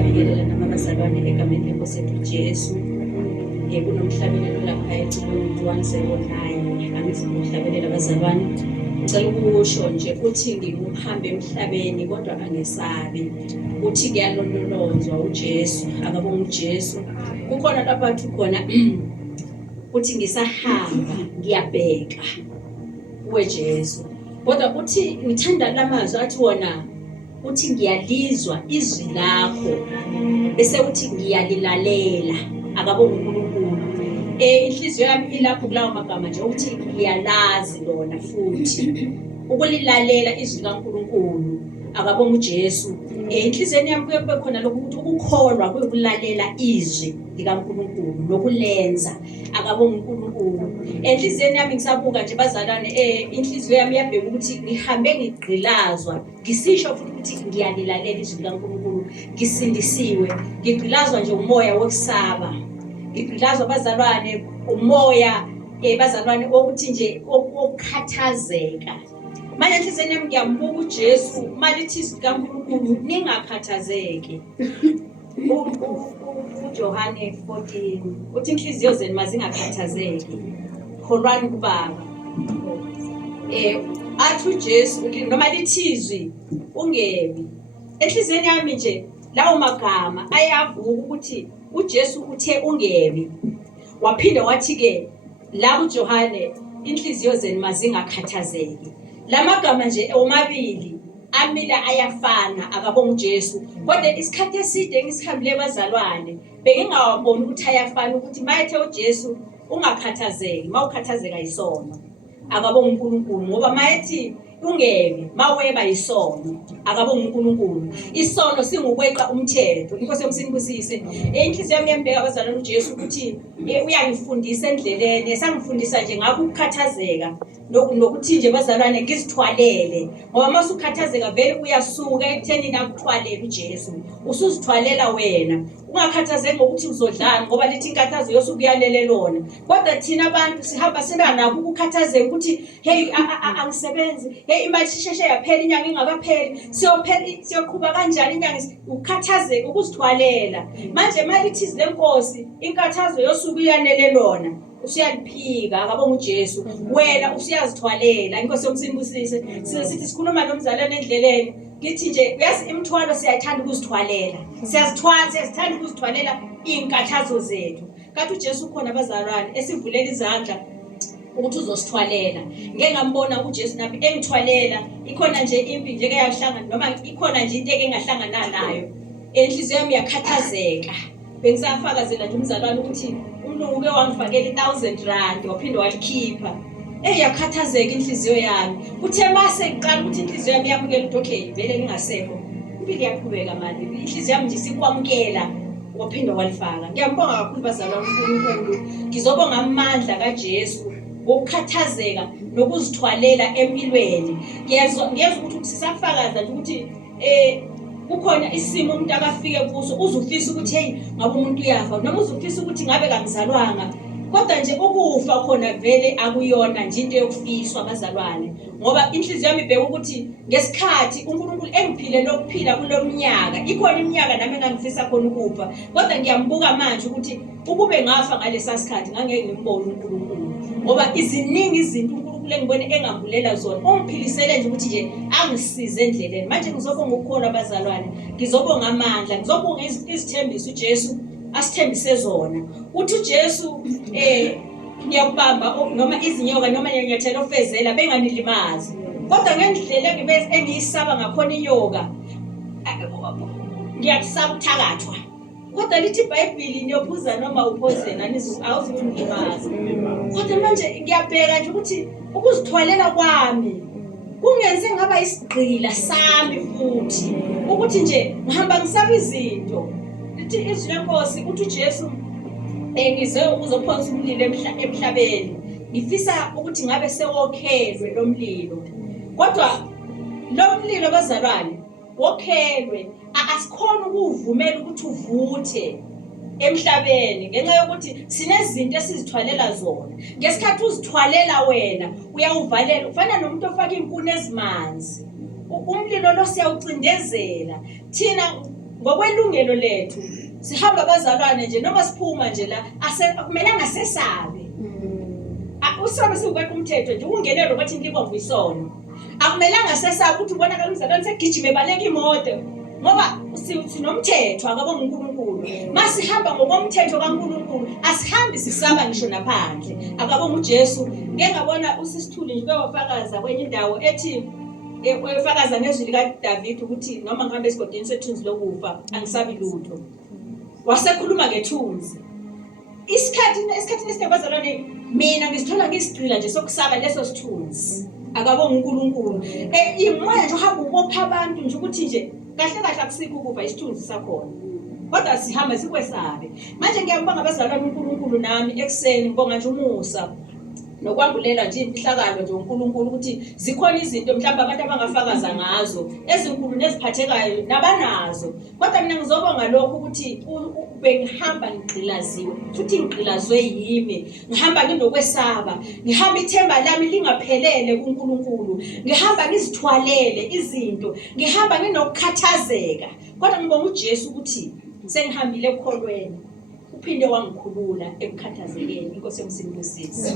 Siyabingelela namabazalwane egameni lenkosi yethu Jesu. Kunomhlabelelo lapha eCilongo 109. Angizimi ukuhlabelela abazalwane. Ngicela ukusho nje uthi ngimuhambe emhlabeni kodwa angesabi. Uthi kuyalondolozwa uJesu, akabonga uJesu. Kukhona lapha khona uthi ngisahamba ngiyabheka kuJesu. Kodwa uthi ngithanda lamazwi athi wona uthi ngiyalizwa izwi lakho bese uthi ngiyalilalela akabonga uNkulunkulu. Inhliziyo yami ilapho kulawo magama nje uthi ngiyalazi lona futhi ukulilalela izwi kaNkulunkulu akabonga uJesu. Inhliziyweni yami kuye kube khona lokho ukuthi ukukholwa kuyokulalela izwi likaNkulunkulu nokulenza akabonga uNkulunkulu. Enhliziyweni yami ngisabuka nje bazalwane inhliziyo yami yabheka ukuthi ngihambe ngigqilazwa ngisisho futhi ukuthi ngiyalilalela izwi likaNkulunkulu ngisindisiwe ngigqilazwa nje umoya wokusaba ngigqilazwa bazalwane umoya bazalwane ukuthi nje okukhathazeka. Manje enhliziyweni yami ngiyambuka uJesu malithi izwi likaNkulunkulu ningakhathazeki. uJohane 14 uthi inhliziyo zenu mazingakhathazeki kholwani kuBaba. Athi uJesu noma lithizwi ungebi. Enhliziyweni yami nje lawo magama ayavuka ukuthi uJesu uthe ungebi. Waphinde wathi ke la kuJohane inhliziyo zenu mazingakhathazeki. Lamagama nje omabili amila ayafana akabonga uJesu. Kodwa isikhathi eside ngisihambile bazalwane bengingawaboni ukuthi ayafana ukuthi mayethe uJesu ungakhathazeki mawukhathazeka isono akabonga uNkulunkulu ngoba mayethi ungebi maweba isono akabonga uNkulunkulu. Isono singukweqa umthetho. Inkosi yomsinibusise inhliziyo yami yambeka abazalwane uJesu ukuthi uyangifundisa endleleni esangifundisa nje ngakho ukukhathazeka nokuthi nje bazalwane ngizithwalele ngoba masukhathazeka vele uyasuka ekutheni nakuthwalela uJesu usuzithwalela wena ungakhathazeki ngokuthi uzodlana ngoba lithi inkathazo yosukuyalele lona. Kodwa thina abantu sihamba singanako ukukhathazeka ukuthi hey angisebenzi hey imali sheshe yaphela inyanga ingakapheli siyoqhubeka kanjani inyanga ukukhathazeka ukuzithwalela. Manje malithi izilenkosi inkathazo yosukuyanele lona usiyaliphika akabonga uJesu wena usiyazithwalela. Inkosi yomsinibusise sithi sikhuluma nomzalwane endleleni ngithi nje uyazi imithwalo siyathanda ukuzithwalela siyazithanda ukuzithwalela inkathazo zethu. Kanti uJesu ukhona abazalwane esivulela izandla ukuthi uzosithwalela. Ngeke ngambona uJesu nami engithwalela ikhona nje impi nje eyahlangana noma ikhona nje into engahlangana nayo enhliziyo yami yakhathazeka. Bengisafakazela nje umzalwane ukuthi uMlungu ke wangifakela 1000 rand waphinde walikhipha. Yakhathazeka inhliziyo yami. Kuthe mase ngiqala ukuthi inhliziyo yami yamukela ukuthi okay vele ngingasekho impilo yaqhubeka manje inhliziyo yami nje sikwamukela waphinde walifaka. Ngiyambonga kakhulu bazalwane uNkulunkulu. Ngizobonga amandla kaJesu ngokukhathazeka nokuzithwalela empilweni. Ngiyezwa ukuthi sisafakaza nje ukuthi kukhona isimo umuntu akafike kuso uzufisa ukuthi hey ngabe umuntu uyafa noma uzufisa ukuthi ngabe kangizalwanga. Kodwa nje ukufa khona vele akuyona nje into yokufiswa abazalwane ngoba inhliziyo yami ibheka ukuthi ngesikhathi uNkulunkulu engiphile lokuphila kulomnyaka ikhona iminyaka nami engangifisa khona ukufa. Kodwa ngiyambuka manje ukuthi ukube ngafa ngalesa sikhathi ngangeke ngimbone uNkulunkulu ngoba iziningi izinto uNkulunkulu engibone engambulela zona ungiphilisele nje ukuthi nje angisize endleleni. Manje ngizobonga ukukhona abazalwane ngizobonga amandla ngizobonga izithembiso uJesu asithembise zona. Uthi uJesu ngiyakubamba noma izinyoka noma nyanyathelo ofezela benganilimazi. Kodwa ngendlela engiyisaba ngakhona inyoka ngiyasaba ukuthakathwa. Kodwa lithi iBhayibheli niyophuza noma uphozena awuzikulimazi. Kodwa manje ngiyabheka nje ukuthi ukuzithwalela kwami kungenze ngaba isigqila sami futhi ukuthi nje ngihamba ngisaba izinto. Lithi izwi lenkosi uthi uJesu ngize ukuzophonsa umlilo emhlabeni ngifisa ukuthi ngabe sewokhelwe lo mlilo. Kodwa lo mlilo bazalwane wokhelwe asikhona ukuvumela ukuthi uvuthe emhlabeni ngenxa yokuthi sinezinto esizithwalela zona. Ngesikhathi uzithwalela wena uyawuvalela ufana nomuntu ofaka inkuni ezimanzi. Umlilo lo siyawucindezela thina ngokwelungelo lethu sihamba abazalwane nje noma siphuma nje la akumelanga sesabe. Usaba siwukweqa umthetho nje ungenelo bathi libomvu isono. Akumelanga sesabe ukuthi ubonakala umzalwane segijima ebaleka imoto ngoba sinomthetho akabonga uNkulunkulu. Masihamba ngokomthetho kaNkulunkulu asihambi sisaba ngisho naphandle. Akabonga uJesu. Ngeke ngabona usisithuli nje wafakaza kwenye indawo ethi efakaza ngezwi lika David ukuthi noma ngihambe esigodini sethunzi lokufa angisabi lutho. Wasekhuluma ngethunzi. Esikhathini esibazalwane mina ngisithola ngisigcila nje sokusaba leso sithunzi. Akabonga uNkulunkulu. Imoya nje uhamba ubopha abantu nje ukuthi nje kahle kahle akusikho ukufa isithunzi sakhona. Kodwa sihamba sikwesabe. Manje ngiyabonga abazalwane uNkulunkulu nami ekseni ngibonga nje umusa nokwambulela nje imfihlakalo nje uNkulunkulu ukuthi zikhona izinto mhlawumbe abantu abangafakaza ngazo ezinkulu neziphathekayo nabanazo. Kodwa mina ngizobonga lokho ukuthi bengihamba ngigqilaziwe futhi ngigqilazwe yimi. Ngihamba nginokwesaba, ngihamba ithemba lami lingaphelele kuNkulunkulu, ngihamba ngizithwalele izinto, ngihamba nginokukhathazeka. Kodwa ngibonga uJesu ukuthi sengihambile ekukholweni uphinde wangikhulula ekukhathazekeni. Inkosi yomsindisisi.